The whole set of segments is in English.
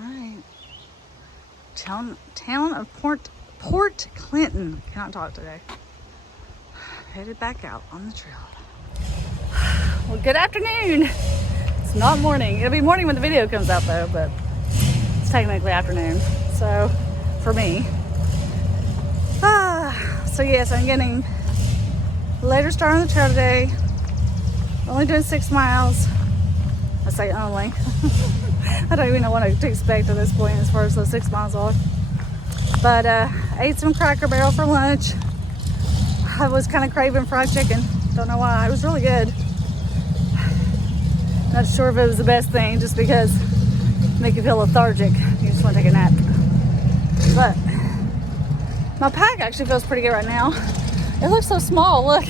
right. Town of Port Clinton. Cannot talk today. Headed back out on the trail. Well, good afternoon. It's not morning. It'll be morning when the video comes out though, but it's technically afternoon. So, for me. So yes, I'm getting a later start on the trail today. Only doing 6 miles. I say only. I don't even know what to expect at this point as far as those 6 miles are. But ate some Cracker Barrel for lunch. I was kind of craving fried chicken. Don't know why. It was really good. Not sure if it was the best thing, just because it make you feel lethargic. You just want to take a nap. But my pack actually feels pretty good right now. It looks so small. Look,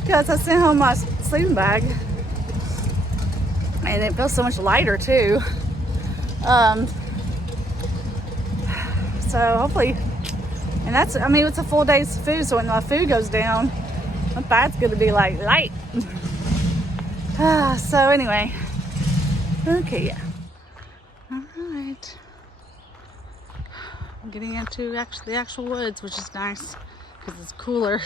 because I sent home my sleeping bag, and it feels so much lighter too. So hopefully, and that's, I mean, it's a full day's food, so when my food goes down, my fat's gonna be like light. So anyway, okay, yeah. All right. I'm getting into the actual woods, which is nice because it's cooler.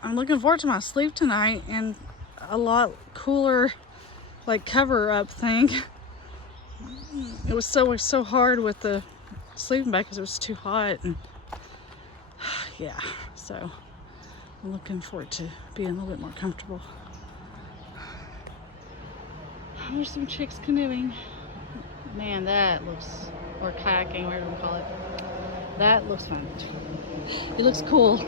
I'm looking forward to my sleep tonight and a lot cooler, like, cover up thing. It was so hard with the sleeping bag because it was too hot, and yeah, so I'm looking forward to being a little bit more comfortable. There's some chicks canoeing. Man, that looks, or kayaking, whatever you call it. That looks fun. It looks cool.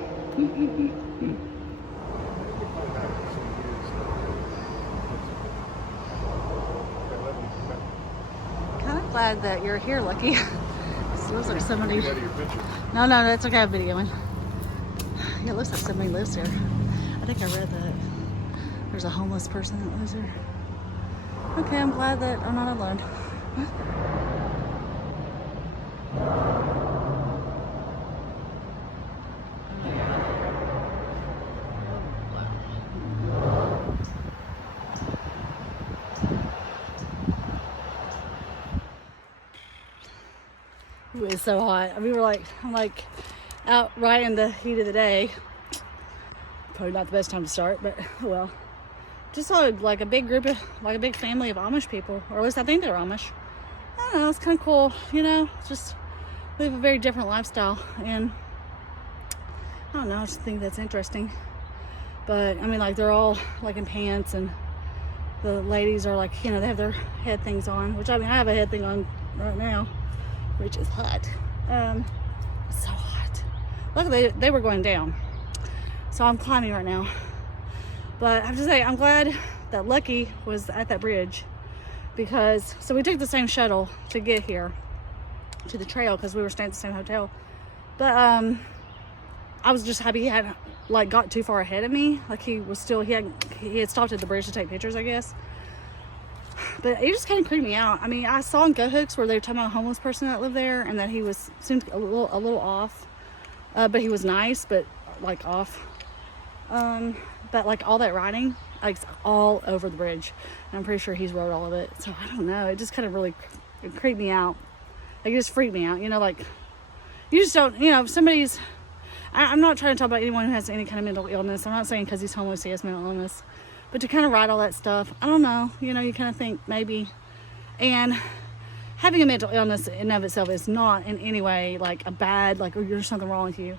Kind of glad that you're here, Lucky. It looks like somebody. No, that's okay. I'm videoing. Yeah, it looks like somebody lives here. I think I read that there's a homeless person that lives here. Okay, I'm glad that I'm not alone. It was so hot. I'm like out right in the heat of the day. Probably not the best time to start, but oh well. Just saw like a big group of, like a big family of Amish people, or at least I think they're Amish. I don't know, it's kind of cool, you know, just live a very different lifestyle, and I don't know, I just think that's interesting. But I mean, like, they're all like in pants, and the ladies are like, you know, they have their head things on, which, I mean, I have a head thing on right now, which is hot. It's so hot. Luckily they were going down, so I'm climbing right now. But I have to say, I'm glad that Lucky was at that bridge, because, so we took the same shuttle to get here to the trail because we were staying at the same hotel. But I was just happy he hadn't like got too far ahead of me. Like, he had stopped at the bridge to take pictures, I guess. But it just kind of creeped me out. I mean, I saw in Go Hooks where they were talking about a homeless person that lived there, and that he seemed a little off, but he was nice, but like off. But like all that writing, like, all over the bridge, and I'm pretty sure he's wrote all of it. So I don't know. It just kind of really creeped me out. Like, it just freaked me out. You know, like, you just don't. You know, if somebody's. I'm not trying to talk about anyone who has any kind of mental illness. I'm not saying because he's homeless he has mental illness. But to kind of write all that stuff, I don't know. You know, you kind of think maybe. And having a mental illness in and of itself is not in any way like a bad, like, or there's something wrong with you.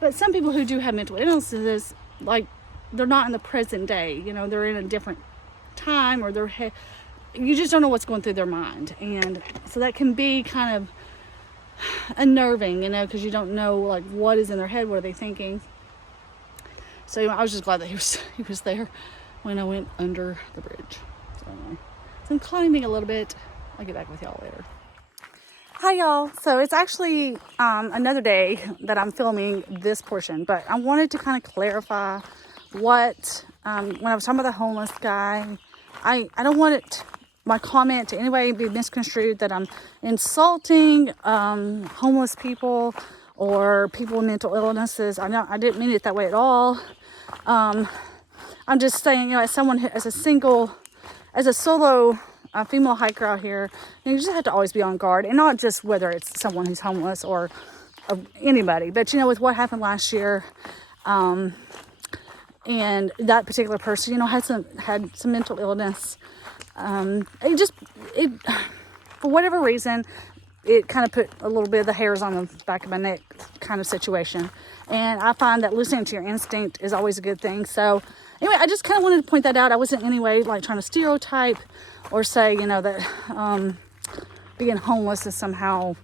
But some people who do have mental illnesses, like, they're not in the present day. You know, they're in a different time, or you just don't know what's going through their mind. And so that can be kind of unnerving, you know, because you don't know, like, what is in their head, what are they thinking. So I was just glad that he was there when I went under the bridge. So anyway, so I'm climbing a little bit. I'll get back with y'all later. Hi y'all. So it's actually another day that I'm filming this portion, but I wanted to kind of clarify what when I was talking about the homeless guy, I don't want it my comment to anybody be misconstrued that I'm insulting homeless people or people with mental illnesses. I didn't mean it that way at all. I'm just saying, as someone, as a solo female hiker out here, you just have to always be on guard, and not just whether it's someone who's homeless or anybody, but with what happened last year, and that particular person, had some mental illness. It for whatever reason, it kind of put a little bit of the hairs on the back of my neck kind of situation. And I find that listening to your instinct is always a good thing. So anyway, I just kind of wanted to point that out. I wasn't in any way like trying to stereotype or say, that being homeless is somehow,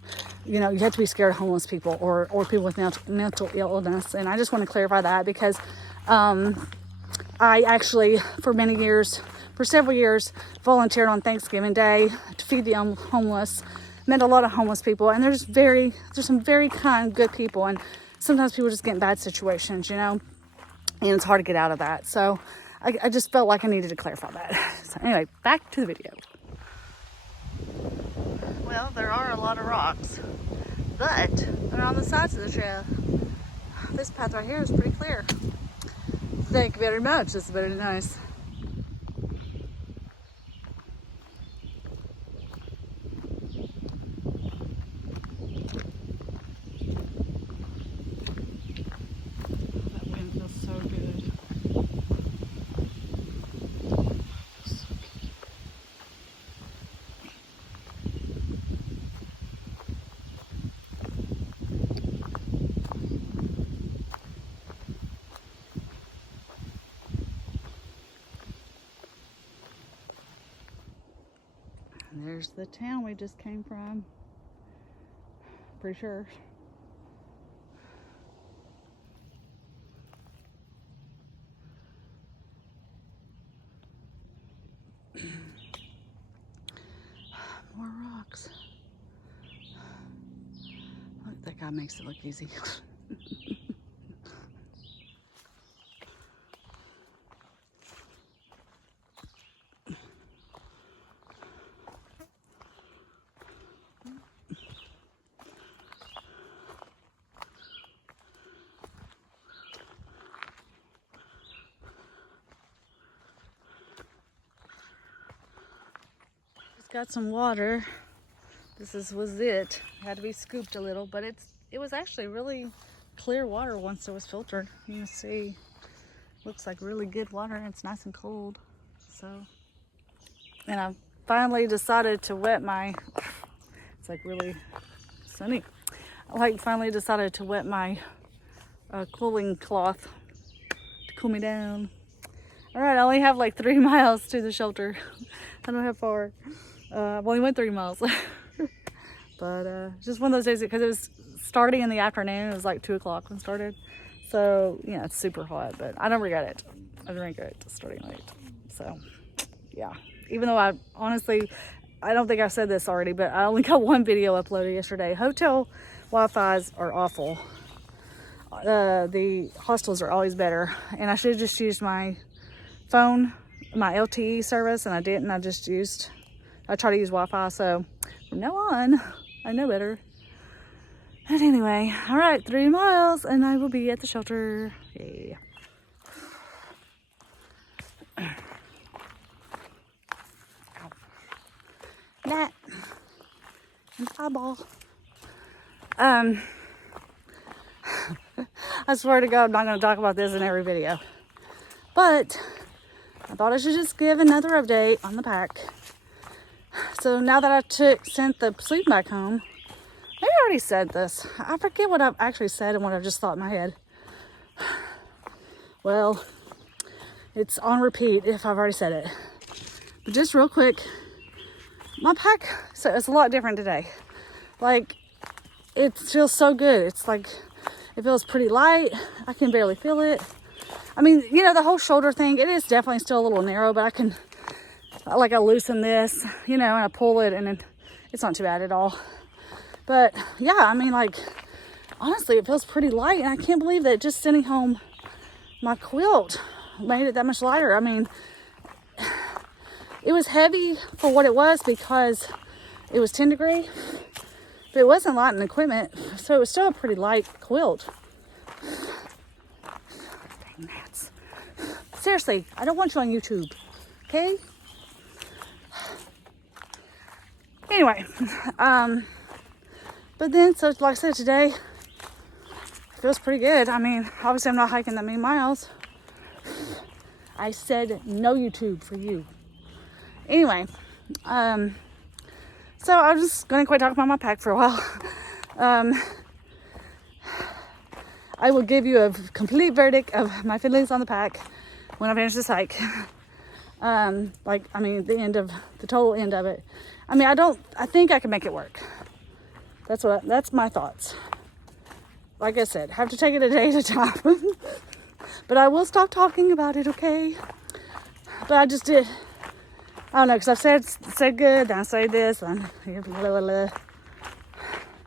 you have to be scared of homeless people or people with mental illness. And I just want to clarify that because I actually, for several years, volunteered on Thanksgiving Day to feed the homeless. Met a lot of homeless people, and there's some very kind, good people, and sometimes people just get in bad situations, and it's hard to get out of that. So I just felt like I needed to clarify that. So anyway, back to the video. Well, there are a lot of rocks, but they're on the sides of the trail. This path right here is pretty clear. Thank you very much. This is very nice. That wind feels so good. And there's the town we just came from. Pretty sure. More rocks. Look, that guy makes it look easy. Got some water. Was it. Had to be scooped a little, but it was actually really clear water once it was filtered. You can see, looks like really good water, and it's nice and cold. So, and I finally decided to wet my. It's like really sunny. I finally decided to wet my cooling cloth to cool me down. All right, I only have 3 miles to the shelter. I don't have far. Well, we went 3 miles, but just one of those days because it was starting in the afternoon. It was 2 o'clock when it started. So, it's super hot, but I don't regret it. I don't regret it starting late. So, yeah. Even though I don't think I said this already, but I only got one video uploaded yesterday. Hotel Wi-Fi's are awful. The hostels are always better. And I should have just used my phone, my LTE service, and I didn't. I try to use Wi-Fi, so from now on, I know better. But anyway, all right, 3 miles, and I will be at the shelter. Yeah. That and eyeball. I swear to God, I'm not going to talk about this in every video, but I thought I should just give another update on the pack. So now that I sent the sleep back home, maybe I already said this. I forget what I've actually said and what I've just thought in my head. Well, it's on repeat if I've already said it. But just real quick, my pack, so it's a lot different today. It feels so good. It feels pretty light. I can barely feel it. I mean, the whole shoulder thing, it is definitely still a little narrow, but I loosen this, and I pull it, and it's not too bad at all. But yeah, I mean, honestly, it feels pretty light, and I can't believe that just sending home my quilt made it that much lighter. I mean, it was heavy for what it was because it was 10 degree, but it wasn't light in equipment, so it was still a pretty light quilt. Dang gnats. Seriously, I don't want you on YouTube, okay? Anyway, but then, so like I said, today it feels pretty good. I mean, obviously I'm not hiking that many miles. I said no YouTube for you. Anyway, so I'm just going to quit talking about my pack for a while. I will give you a complete verdict of my feelings on the pack when I finish this hike. The total end of it. I mean, I think I can make it work. That's my thoughts. Like I said, have to take it a day at a time. But I will stop talking about it, okay? But I just did, I don't know, because I've said good, then I say this, and blah, blah, blah.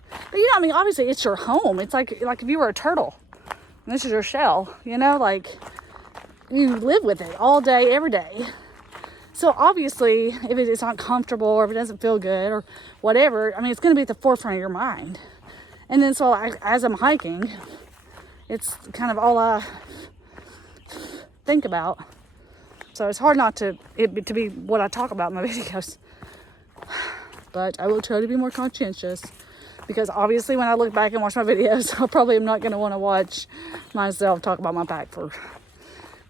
But you know, I mean, obviously it's your home. It's like if you were a turtle, and this is your shell, you know, like you live with it all day, every day. So obviously, if it's not comfortable or if it doesn't feel good or whatever, I mean, it's going to be at the forefront of your mind. And then so as I'm hiking, it's kind of all I think about. So it's hard not to be what I talk about in my videos. But I will try to be more conscientious, because obviously when I look back and watch my videos, I probably am not going to want to watch myself talk about my pack for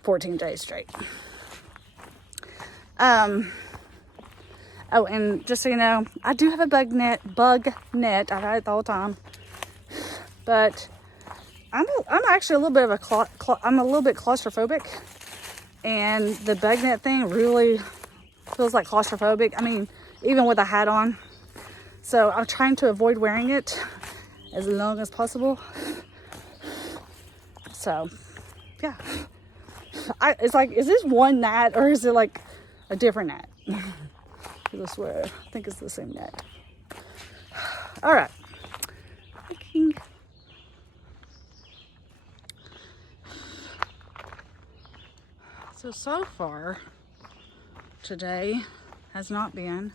14 days straight. Oh, and just so you know, I do have a bug net. I've had it the whole time, but I'm actually a little bit of I'm a little bit claustrophobic, and the bug net thing really feels like claustrophobic. I mean, even with a hat on. So I'm trying to avoid wearing it as long as possible. So, yeah. It's like, is this one gnat or is it like a different gnat? I swear, I think it's the same gnat. All right. Hiking. So far, today has not been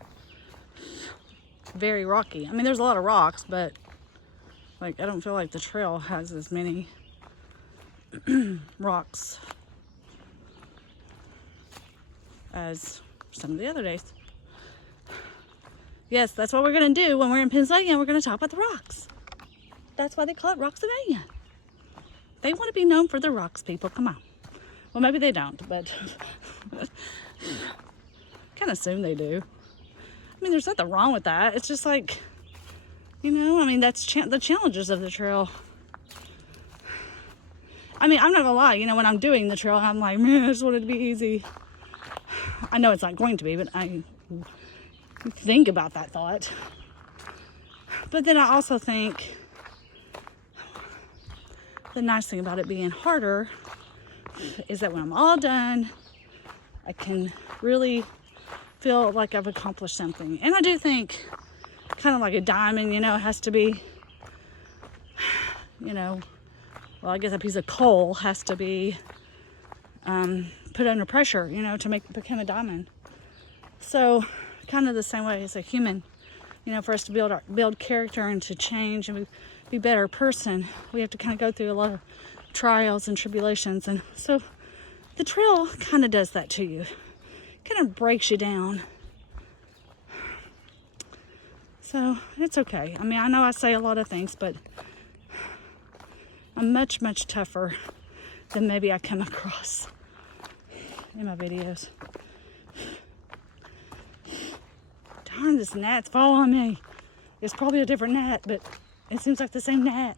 very rocky. I mean, there's a lot of rocks, but like, I don't feel like the trail has as many rocks as some of the other days. Yes, that's what we're gonna do when we're in Pennsylvania. We're gonna talk about the rocks. That's why they call it Rocksylvania. They want to be known for the rocks, people. Come on. Well, maybe they don't, but kind of assume they do. I mean, there's nothing wrong with that. It's just like, you know, I mean, that's the challenges of the trail. I mean, I'm not gonna lie, you know, when I'm doing the trail, I'm like, man, I just want it to be easy. I know it's not going to be, but I think about that thought. But then I also think the nice thing about it being harder is that when I'm all done, I can really feel like I've accomplished something. And I do think, kind of like a diamond, you know, it has to be, you know, well, I guess a piece of coal has to be put under pressure, you know, to become a diamond. So kind of the same way as a human, you know, for us to build character and to change and be a better person, we have to kind of go through a lot of trials and tribulations. And so the trail kind of does that to you, kind of breaks you down. So it's okay. I mean, I know I say a lot of things, but I'm much, much tougher than maybe I come across in my videos. Darn, this gnat's following me. It's probably a different gnat, but it seems like the same gnat.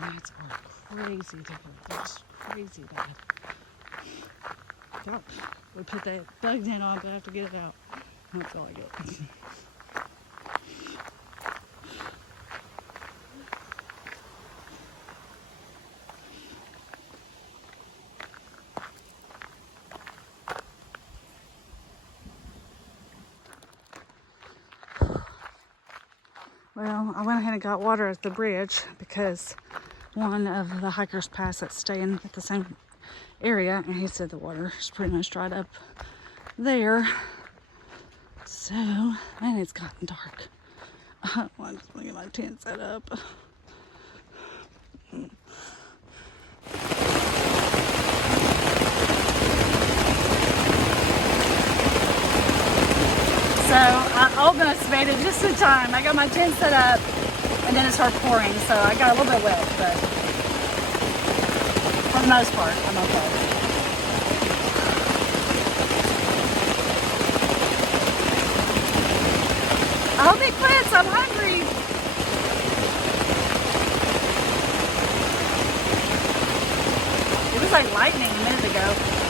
gnats are crazy different. They're just crazy bad. Yep. We put that bug net on, but I have to get it out. I don't feel like it. Well, I went ahead and got water at the bridge because one of the hikers passed that's staying at the same area, and he said the water is pretty much dried up there. So, man, it's gotten dark. I'm just gonna get my tent set up. So I almost made it just in time. I got my tent set up and then it started pouring, so I got a little bit wet, but for the most part, I'm okay. I hope it quits. I'm hungry. It was like lightning a minute ago.